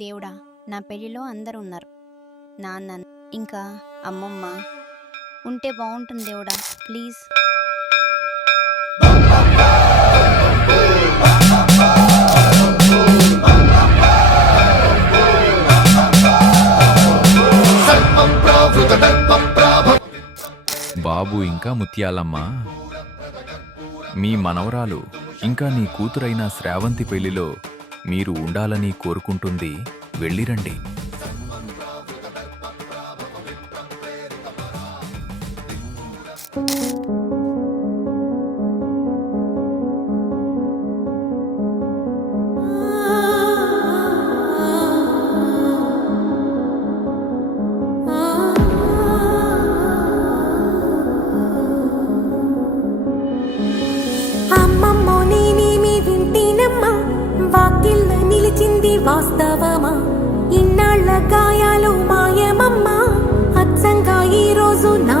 దేవుడా, నా పెళ్ళిలో అందరూ ఉన్నారు. నాన్న, ఇంకా అమ్మమ్మ ఉంటే బాగుంటుంది దేవుడా, ప్లీజ్. బాబు ఇంకా ముత్యాలమ్మ, మీ మనవరాలు ఇంకా నీ కూతురైన శ్రావంతి పెళ్లిలో మీరు ఉండాలని కోరుకుంటుంది. వెళ్ళిరండి. అమ్మమ్మో నేనేమి వింటేనమ్మా, వాకిళ్ళ నిలిచింది వాస్తవమా? ఇన్నాళ్ళ గాయాలు మాయమమ్మా, అచ్చంగా ఈ రోజు నా